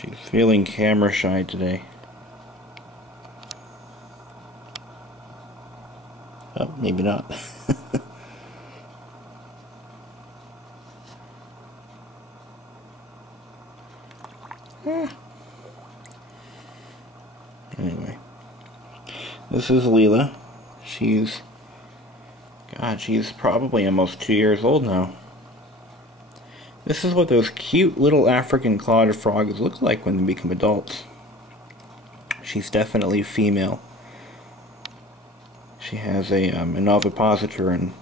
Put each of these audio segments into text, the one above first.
She's feeling camera shy today. Oh, maybe not. Anyway, this is Leela. She's probably almost 2 years old now. This is what those cute little African clawed frogs look like when they become adults. She's definitely female. She has an ovipositor on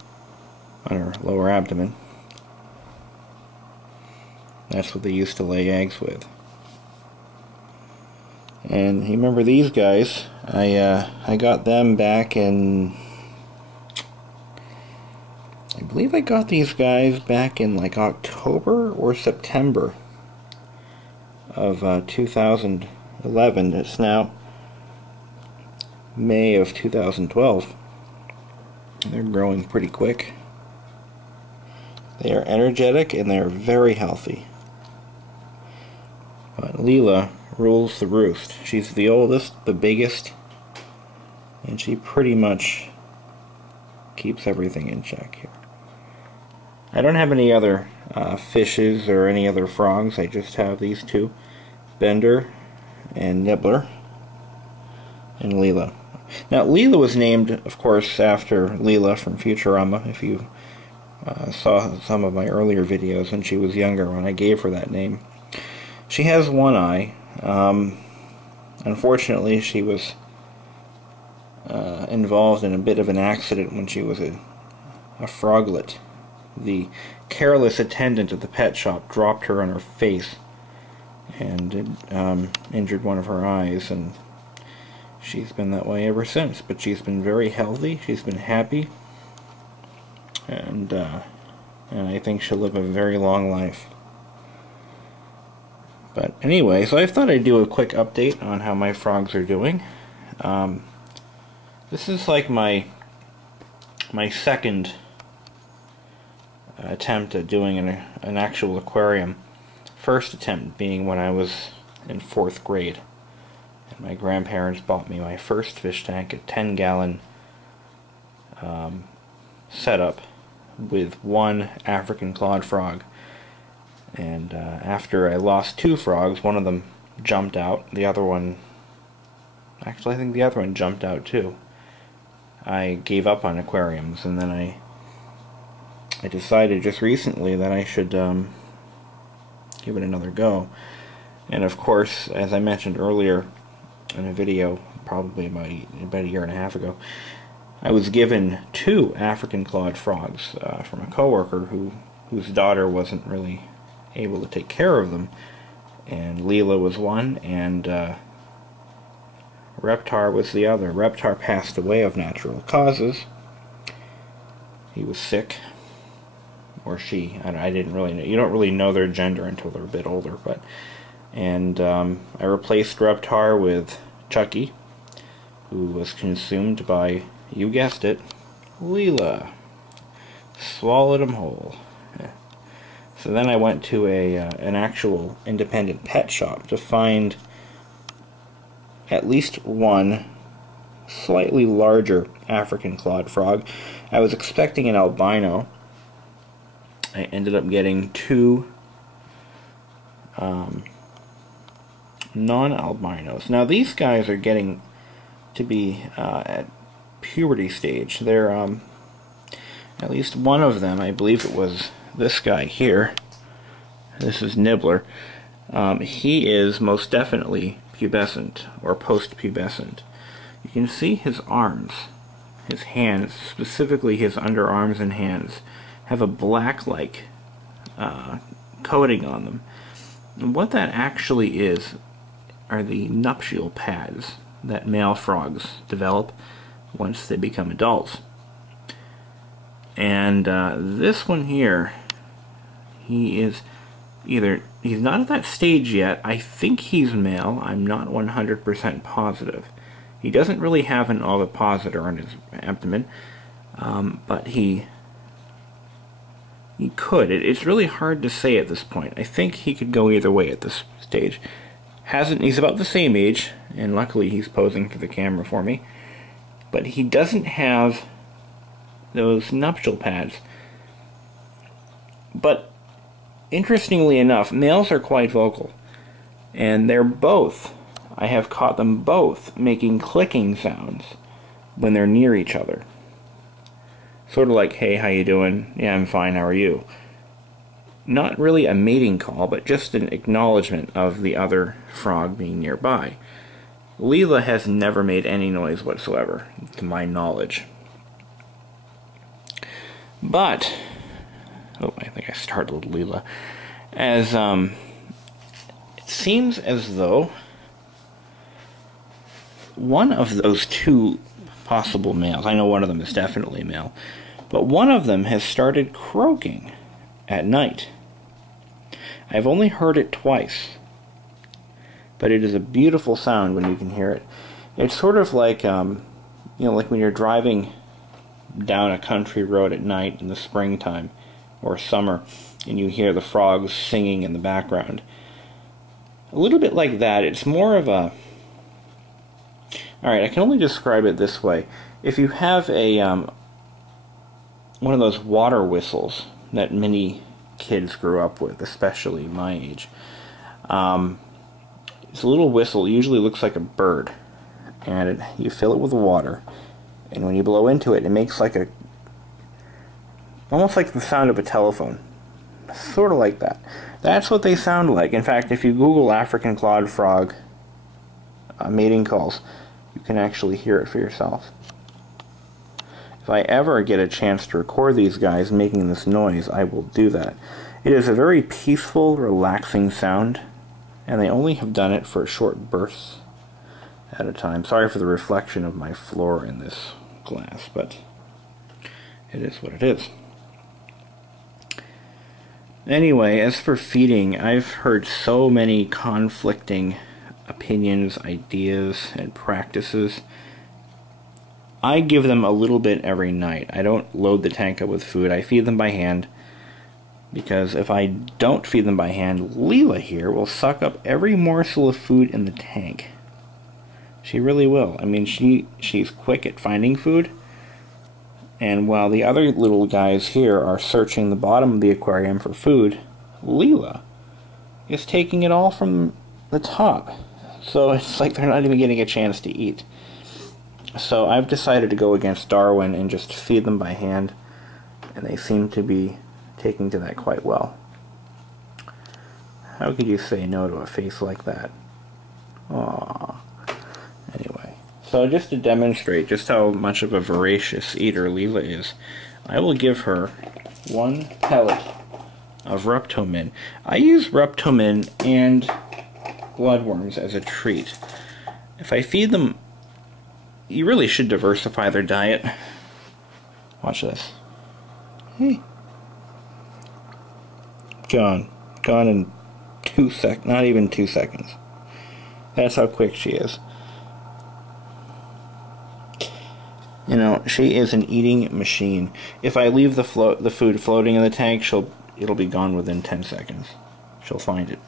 her lower abdomen. That's what they used to lay eggs with. And you remember these guys? I got them back in, I believe I got these guys back in like October or September of 2011. It's now May of 2012. They're growing pretty quick. They are energetic and they are very healthy. But Leela rules the roost. She's the oldest, the biggest, and she pretty much keeps everything in check here. I don't have any other fishes or any other frogs. I just have these two, Bender and Nibbler, and Leela. Now, Leela was named, of course, after Leela from Futurama. If you saw some of my earlier videos when she was younger, when I gave her that name. She has one eye. Unfortunately, she was involved in a bit of an accident when she was a froglet. The careless attendant at the pet shop dropped her on her face and injured one of her eyes, and she's been that way ever since. But she's been very healthy, she's been happy, and I think she'll live a very long life. But anyway, so I thought I'd do a quick update on how my frogs are doing. This is like my second attempt at doing an actual aquarium. First attempt being when I was in 4th grade. And my grandparents bought me my first fish tank, a 10-gallon setup with one African clawed frog. And after I lost 2 frogs, one of them jumped out. The other one, actually I think the other one jumped out too. I gave up on aquariums, and then I decided just recently that I should give it another go. And of course, as I mentioned earlier in a video, probably about a year and a half ago, I was given 2 African clawed frogs from a coworker whose daughter wasn't really able to take care of them, and Leela was one, and Reptar was the other. Reptar passed away of natural causes. He was sick, or she. I didn't really know. You don't really know their gender until they're a bit older. And I replaced Reptar with Chucky, who was consumed by, you guessed it, Leela. Swallowed him whole. So then I went to an actual independent pet shop to find at least one slightly larger African clawed frog. I was expecting an albino. I ended up getting 2 non-albinos. Now these guys are getting to be at puberty stage. They're at least one of them, I believe it was this guy here, this is Nibbler, he is most definitely pubescent, or post-pubescent. You can see his arms, his hands, specifically his underarms and hands, have a black-like coating on them. And what that actually is are the nuptial pads that male frogs develop once they become adults. And this one here, he's not at that stage yet. I think he's male. I'm not 100% positive. He doesn't really have an ovipositor on his abdomen, but he could. It's really hard to say at this point. I think he could go either way at this stage. he's about the same age, and luckily he's posing for the camera for me, but he doesn't have those nuptial pads. But interestingly enough, males are quite vocal, and I have caught them both making clicking sounds when they're near each other. Sort of like, hey, how you doing? Yeah, I'm fine, how are you? Not really a mating call, but just an acknowledgement of the other frog being nearby. Leela has never made any noise whatsoever, to my knowledge. But, oh, I think I startled Leela. As, it seems as though one of those two possible males, I know one of them is definitely male, but one of them has started croaking at night. I've only heard it twice, but it is a beautiful sound when you can hear it. It's sort of like, like when you're driving down a country road at night in the springtime or summer, and you hear the frogs singing in the background. A little bit like that. It's more of a... Alright, I can only describe it this way. If you have a one of those water whistles that many kids grew up with, especially my age, it's a little whistle. It usually looks like a bird, and you fill it with water, and when you blow into it, it makes like almost like the sound of a telephone, sort of like that. That's what they sound like. In fact, if you Google African clawed frog mating calls, you can actually hear it for yourself. If I ever get a chance to record these guys making this noise, I will do that. It is a very peaceful, relaxing sound, and they only have done it for short bursts at a time. Sorry for the reflection of my floor in this glass, but it is what it is. Anyway, as for feeding, I've heard so many conflicting opinions, ideas, and practices. I give them a little bit every night. I don't load the tank up with food. I feed them by hand, because if I don't feed them by hand, Leela here will suck up every morsel of food in the tank. She really will. I mean, she's quick at finding food, and while the other little guys here are searching the bottom of the aquarium for food, Leela is taking it all from the top. So it's like they're not even getting a chance to eat. So I've decided to go against Darwin and just feed them by hand, and they seem to be taking to that quite well. How could you say no to a face like that? Aww. Anyway, so just to demonstrate just how much of a voracious eater Leela is, I will give her one pellet of Ruptomin. I use Ruptomin and bloodworms as a treat. If I feed them, you really should diversify their diet. Watch this. Hey. Gone in not even 2 seconds. That's how quick she is. You know, she is an eating machine. If I leave the food floating in the tank, it'll be gone within 10 seconds. She'll find it.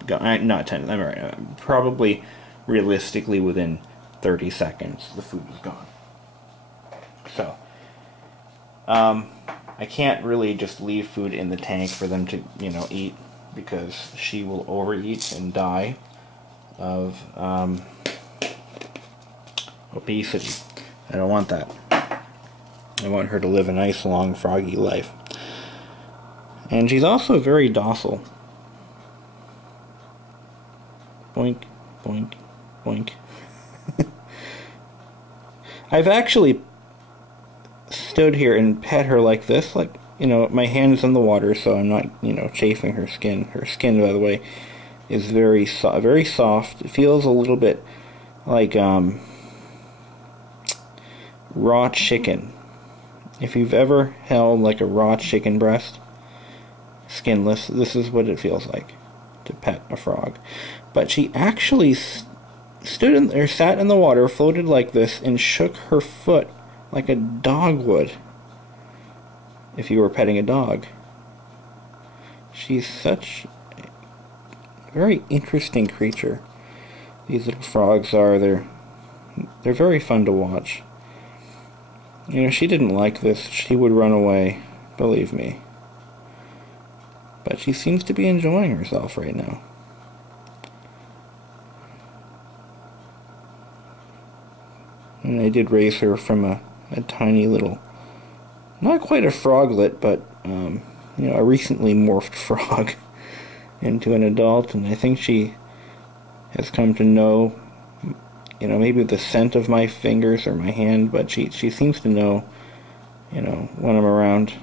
Not 10. I'm right. Probably, realistically, within 30 seconds, the food is gone. So, I can't really just leave food in the tank for them to, eat, because she will overeat and die of obesity. I don't want that. I want her to live a nice, long, froggy life. And she's also very docile. Boink, boink, boink. I've actually stood here and pet her like this, like, my hand's in the water, so I'm not, chafing her skin. Her skin, by the way, is very soft. It feels a little bit like raw chicken. If you've ever held like a raw chicken breast, skinless, this is what it feels like to pet a frog. But she actually sat in the water, floated like this, and shook her foot like a dog would if you were petting a dog. She's such a very interesting creature. these little frogs are. They're very fun to watch. You know, she didn't like this. She would run away, believe me. But she seems to be enjoying herself right now. And I did raise her from a tiny little, not quite a froglet, but you know, a recently morphed frog into an adult, and I think she has come to know, you know, maybe the scent of my fingers or my hand, but she seems to know, you know, when I'm around.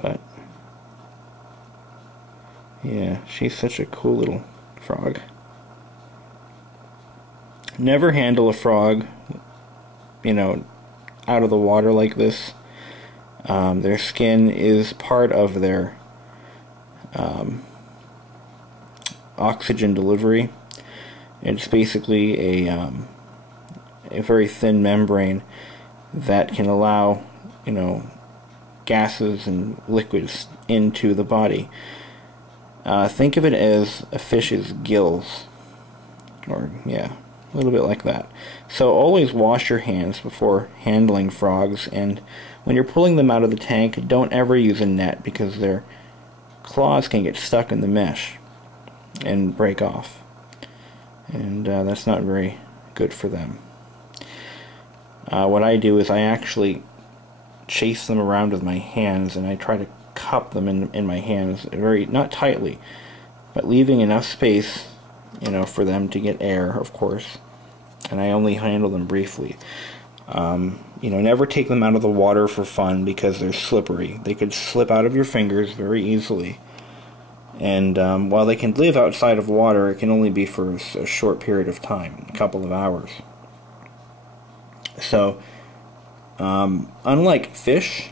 But yeah, she's such a cool little frog. Never handle a frog, you know, out of the water like this. Their skin is part of their oxygen delivery. It's basically a very thin membrane that can allow, you know, gases and liquids into the body. Think of it as a fish's gills, or yeah, a little bit like that. So always wash your hands before handling frogs, and when you're pulling them out of the tank, don't ever use a net because their claws can get stuck in the mesh and break off, and that's not very good for them. What I do is I actually chase them around with my hands, and I try to cup them in my hands, very, not tightly, but leaving enough space, you know, for them to get air, of course, and I only handle them briefly. You know, never take them out of the water for fun because they're slippery. They could slip out of your fingers very easily, and while they can live outside of water, it can only be for a short period of time, a couple of hours. So unlike fish,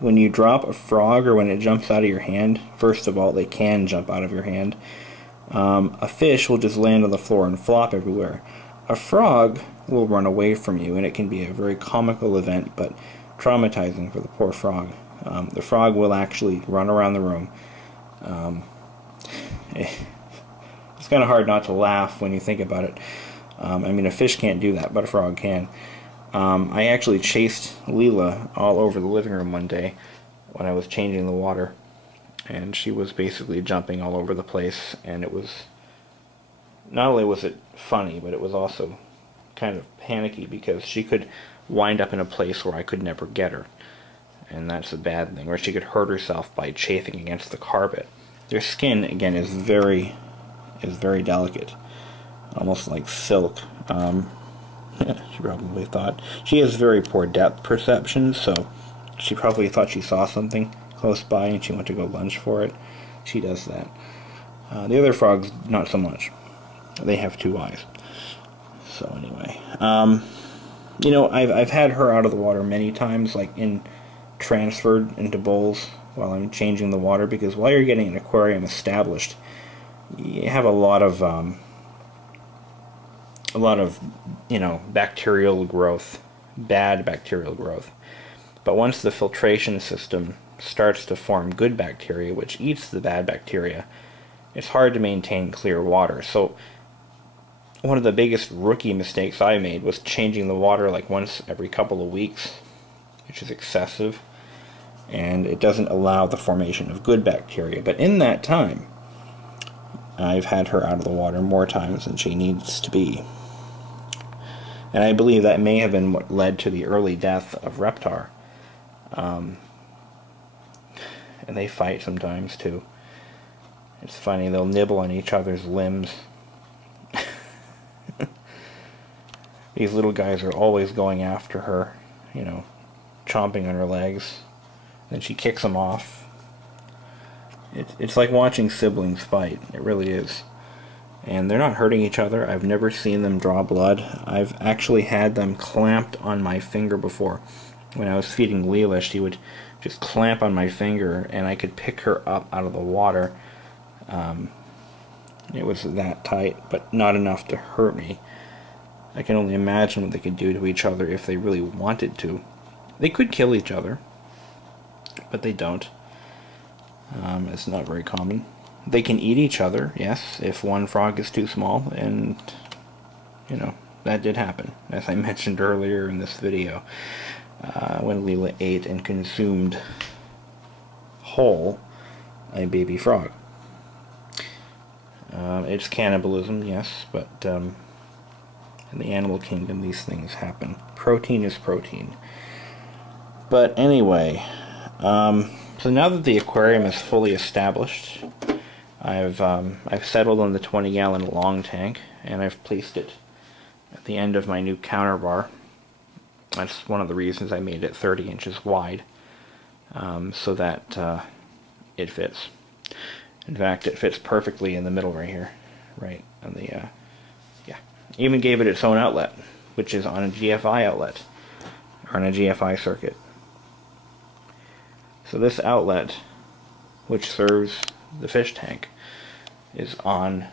when you drop a frog or when it jumps out of your hand, first of all, they can jump out of your hand. A fish will just land on the floor and flop everywhere. A frog will run away from you, and it can be a very comical event, but traumatizing for the poor frog. The frog will actually run around the room. It's kind of hard not to laugh when you think about it. I mean, a fish can't do that, but a frog can. I actually chased Leela all over the living room one day when I was changing the water, and she was basically jumping all over the place, and it was, not only was it funny, but it was also kind of panicky because she could wind up in a place where I could never get her, and that's a bad thing, or she could hurt herself by chafing against the carpet. Their skin, again, is very delicate, almost like silk. She probably thought. She has very poor depth perception, so she probably thought she saw something close by and she went to go lunge for it. She does that. The other frogs, not so much. They have 2 eyes. So anyway, you know, I've had her out of the water many times, like transferred into bowls while I'm changing the water, because while you're getting an aquarium established, you have a lot of you know, bacterial growth, bad bacterial growth. But once the filtration system starts to form good bacteria, which eats the bad bacteria, it's hard to maintain clear water. So one of the biggest rookie mistakes I made was changing the water like once every couple of weeks, which is excessive, and it doesn't allow the formation of good bacteria. But in that time, I've had her out of the water more times than she needs to be. And I believe that may have been what led to the early death of Reptar. And they fight sometimes too. It's funny, they'll nibble on each other's limbs. These little guys are always going after her, you know, chomping on her legs. Then she kicks them off. It's like watching siblings fight. It really is. And they're not hurting each other. I've never seen them draw blood. I've actually had them clamped on my finger before. When I was feeding Leela, she would just clamp on my finger, and I could pick her up out of the water. It was that tight, but not enough to hurt me. I can only imagine what they could do to each other if they really wanted to. They could kill each other, but they don't. It's not very common. They can eat each other, yes, if one frog is too small, and, you know, that did happen, as I mentioned earlier in this video, when Leela ate and consumed whole a baby frog. It's cannibalism, yes, but in the animal kingdom these things happen. Protein is protein. But anyway, so now that the aquarium is fully established, I've settled on the 20-gallon long tank, and I've placed it at the end of my new counter bar. That's one of the reasons I made it 30 inches wide, so that it fits. In fact, it fits perfectly in the middle right here, right on the, yeah. Even gave it its own outlet, which is on a GFI outlet, or on a GFI circuit. So this outlet, which serves the fish tank, is on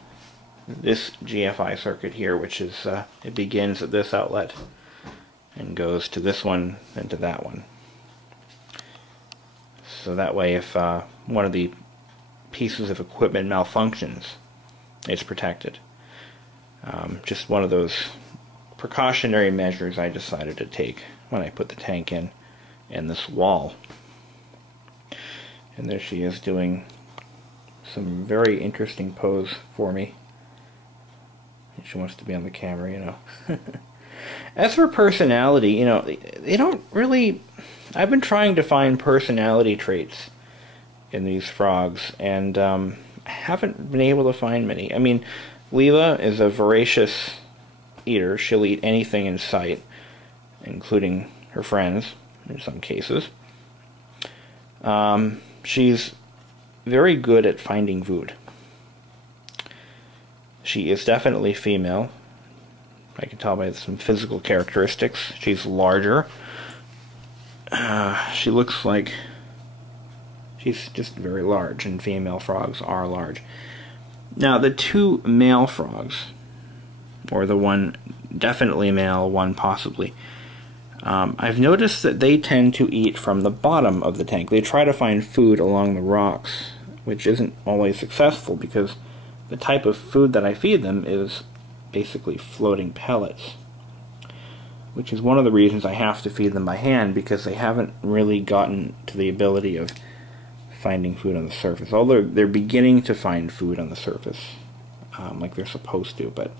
this GFI circuit here, which is, it begins at this outlet and goes to this one and to that one. So that way, if one of the pieces of equipment malfunctions, it's protected. Just one of those precautionary measures I decided to take when I put the tank in this wall. And there she is doing some very interesting pose for me. She wants to be on the camera, you know. As for personality, you know, they don't really... I've been trying to find personality traits in these frogs, and I haven't been able to find many. I mean, Leela is a voracious eater. She'll eat anything in sight, including her friends, in some cases. She's very good at finding food. She is definitely female. I can tell by some physical characteristics. She's larger. She looks like she's just very large, and female frogs are large. Now, the two male frogs, or the one definitely male, one possibly, I've noticed that they tend to eat from the bottom of the tank. They try to find food along the rocks, which isn't always successful because the type of food that I feed them is basically floating pellets, which is one of the reasons I have to feed them by hand, because they haven't really gotten to the ability of finding food on the surface. Although they're beginning to find food on the surface, like they're supposed to, but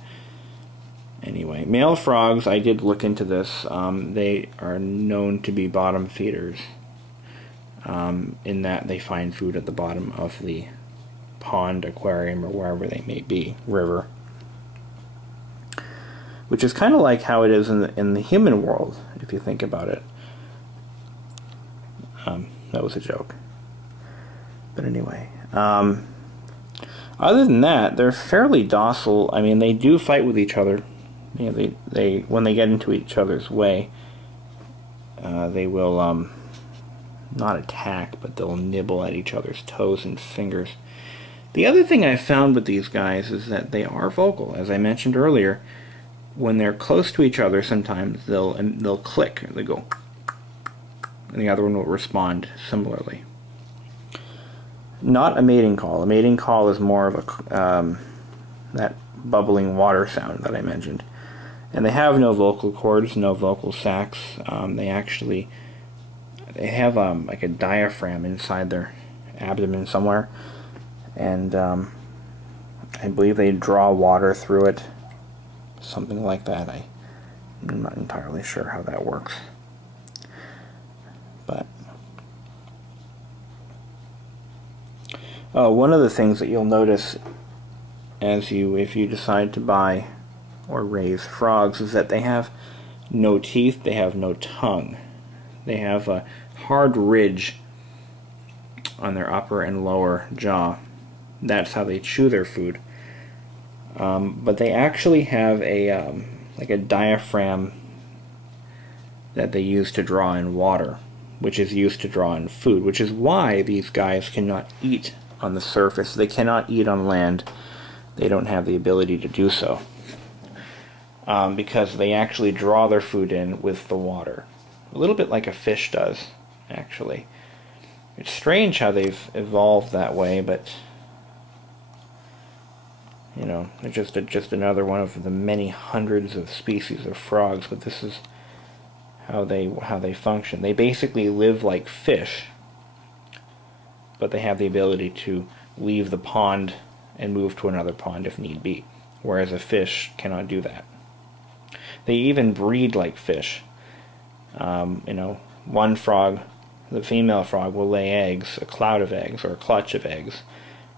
anyway. Male frogs, I did look into this. They are known to be bottom feeders, in that they find food at the bottom of the pond, aquarium, or wherever they may be, river. Which is kind of like how it is in the human world, if you think about it. That was a joke. But anyway, other than that, they're fairly docile. I mean, they do fight with each other. You know, they when they get into each other's way, they will not attack, but they'll nibble at each other's toes and fingers. The other thing I found with these guys is that they are vocal. As I mentioned earlier, when they're close to each other, sometimes they'll click. They go, and the other one will respond similarly. Not a mating call. A mating call is more of a that bubbling water sound that I mentioned. And they have no vocal cords, no vocal sacs. They have like a diaphragm inside their abdomen somewhere, and I believe they draw water through it, something like that. I'm not entirely sure how that works, but one of the things that you'll notice if you decide to buy or raise frogs is that they have no teeth, they have no tongue. They have a hard ridge on their upper and lower jaw. That's how they chew their food. But they actually have like a diaphragm that they use to draw in water, which is used to draw in food, which is why these guys cannot eat on the surface. They cannot eat on land. They don't have the ability to do so, because they actually draw their food in with the water. A little bit like a fish does, actually. It's strange how they've evolved that way, but you know, it's just another one of the many hundreds of species of frogs. But this is how they function. They basically live like fish, but they have the ability to leave the pond and move to another pond if need be, whereas a fish cannot do that. They even breed like fish. You know, one frog, the female frog, will lay eggs, a cloud of eggs or a clutch of eggs,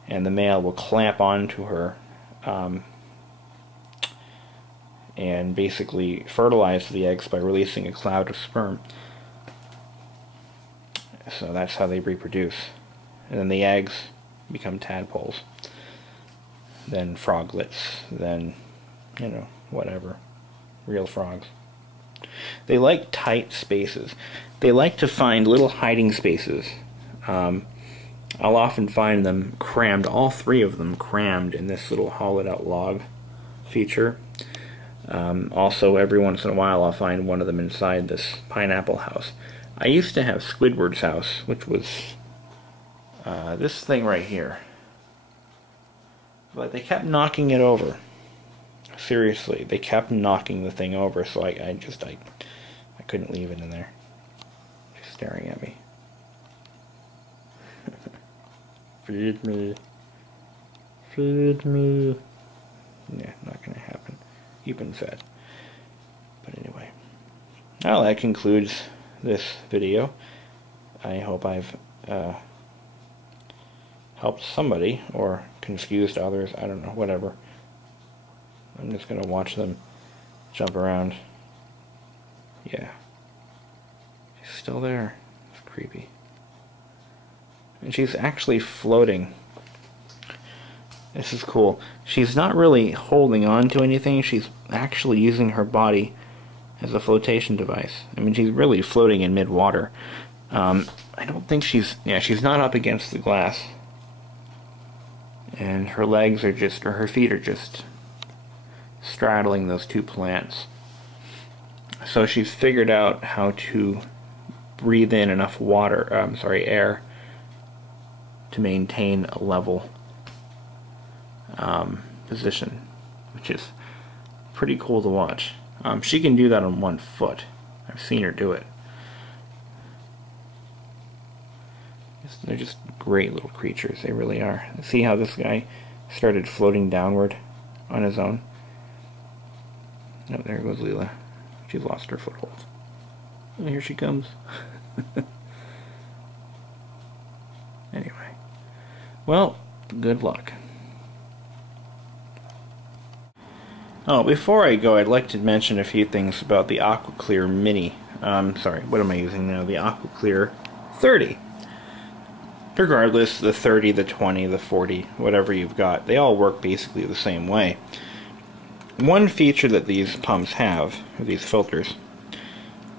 and the male will clamp onto her and basically fertilize the eggs by releasing a cloud of sperm. So that's how they reproduce. And then the eggs become tadpoles, then froglets, then, you know, whatever, real frogs. They like tight spaces. They like to find little hiding spaces. I'll often find them crammed, all three of them crammed in this little hollowed out log feature. Also, every once in a while I'll find one of them inside this pineapple house. I used to have Squidward's house, which was this thing right here. But they kept knocking it over. Seriously, they kept knocking the thing over, so I couldn't leave it in there. She's staring at me. Feed me. Feed me. Yeah, not gonna happen. You've been fed. But anyway. Well, that concludes this video. I hope I've helped somebody, or confused others, I don't know, whatever. I'm just gonna watch them jump around. Yeah. She's still there. It's creepy. And she's actually floating. This is cool. She's not really holding on to anything, she's actually using her body as a flotation device. I mean, she's really floating in mid-water. I don't think she's not up against the glass. And her legs are just, or her feet are just straddling those two plants. So she's figured out how to breathe in enough air to maintain a level position, which is pretty cool to watch. She can do that on one foot. I've seen her do it. They're just great little creatures, they really are. See how this guy started floating downward on his own? Oh, there goes Leela. She's lost her foothold. Oh, here she comes. Anyway. Well, good luck. Oh, before I go, I'd like to mention a few things about the AquaClear Mini. Sorry, what am I using now? The AquaClear 30. Regardless, the 30, the 20, the 40, whatever you've got, they all work basically the same way. One feature that these pumps have, or these filters,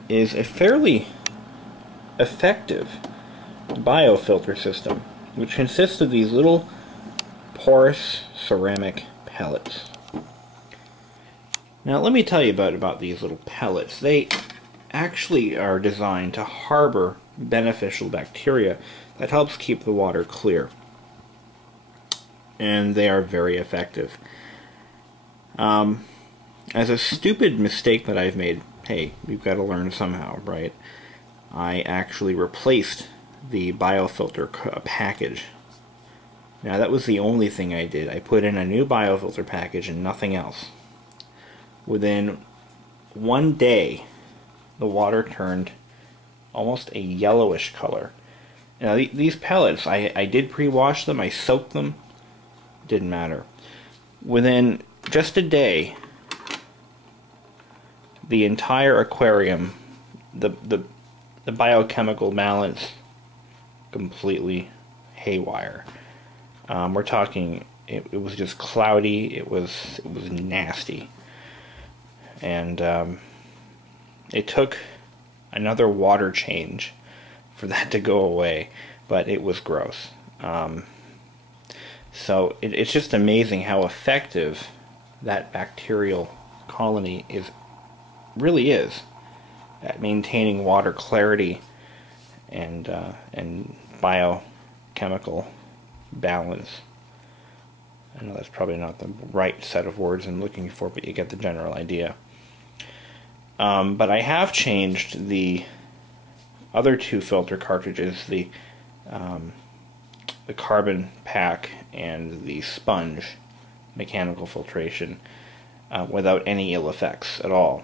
is a fairly effective biofilter system, which consists of these little porous ceramic pellets. Now let me tell you about these little pellets. They actually are designed to harbor beneficial bacteria that helps keep the water clear. And they are very effective. As a stupid mistake that I've made, hey, we've got to learn somehow, right? I actually replaced the biofilter package. Now that was the only thing I did. I put in a new biofilter package and nothing else. Within one day, the water turned almost a yellowish color. Now these pellets, I did pre-wash them, I soaked them, didn't matter. Within just a day, the entire aquarium, the biochemical balance, completely haywire. We're talking, it was just cloudy, it was nasty. And it took another water change for that to go away, but it was gross. So it's just amazing how effective that bacterial colony really is at maintaining water clarity and biochemical balance. I know that's probably not the right set of words I'm looking for, but you get the general idea. But I have changed the other two filter cartridges, the carbon pack and the sponge mechanical filtration, without any ill effects at all.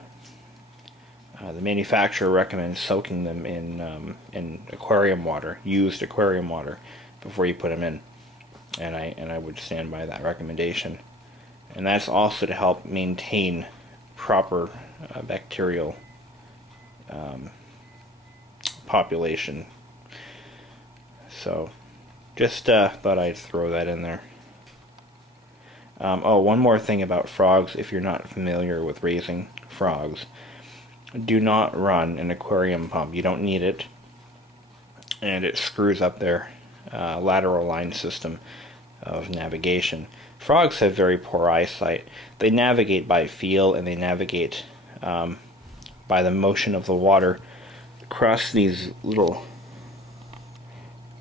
The manufacturer recommends soaking them in aquarium water, used aquarium water, before you put them in, and I would stand by that recommendation. And that's also to help maintain proper bacterial population. So just thought I'd throw that in there. Oh, one more thing about frogs, if you're not familiar with raising frogs. Do not run an aquarium pump. You don't need it. And it screws up their lateral line system of navigation. Frogs have very poor eyesight. They navigate by feel, and they navigate by the motion of the water across these little,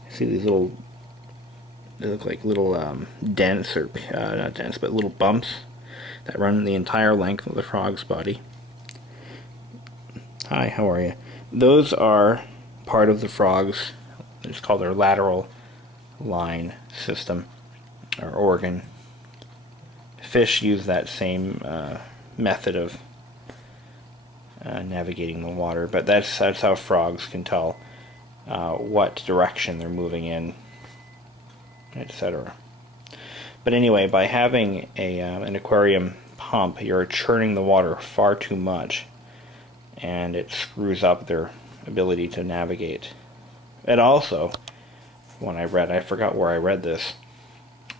see these little, they look like little dents, or not dents, but little bumps that run the entire length of the frog's body. Hi, how are you? Those are part of the frog's, it's called their lateral line system, or organ. Fish use that same method of navigating the water, but that's how frogs can tell what direction they're moving in, etc. But anyway, by having an aquarium pump, you're churning the water far too much, and it screws up their ability to navigate. It also, when I forgot where I read this,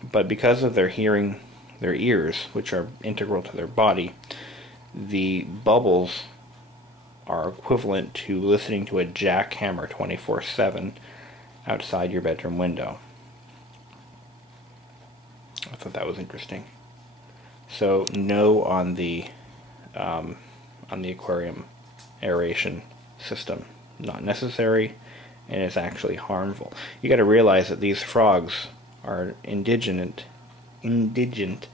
but because of their hearing, their ears, which are integral to their body, the bubbles are equivalent to listening to a jackhammer 24/7 outside your bedroom window. I thought that was interesting. So no on the aquarium aeration system. Not necessary, and it's actually harmful. You got to realize that these frogs are indignant, indigenous,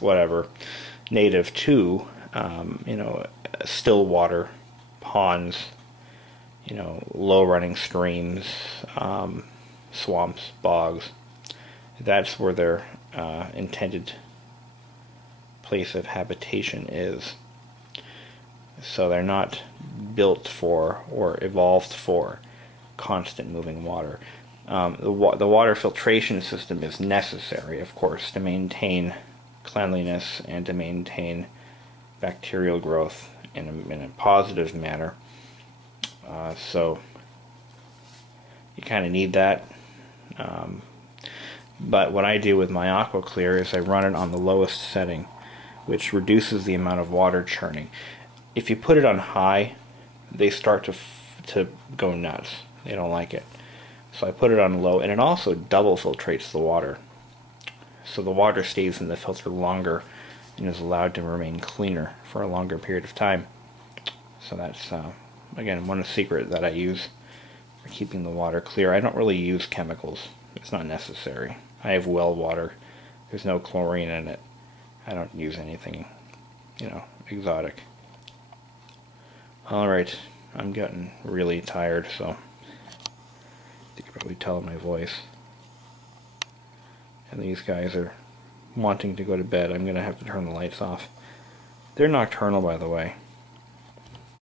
whatever, native to, still water ponds, low running streams, swamps, bogs. That's where their intended place of habitation is. So they're not built for or evolved for constant moving water. The water filtration system is necessary, of course, to maintain cleanliness and to maintain bacterial growth in a positive manner. So you kind of need that. But what I do with my AquaClear is I run it on the lowest setting, which reduces the amount of water churning. If you put it on high, they start to go nuts. They don't like it. So I put it on low, and it also double filtrates the water. So the water stays in the filter longer and is allowed to remain cleaner for a longer period of time. So that's, again, one secret that I use for keeping the water clear. I don't really use chemicals. It's not necessary. I have well water. There's no chlorine in it. I don't use anything, exotic. Alright, I'm getting really tired, so you can probably tell in my voice. And these guys are wanting to go to bed. I'm going to have to turn the lights off. They're nocturnal, by the way.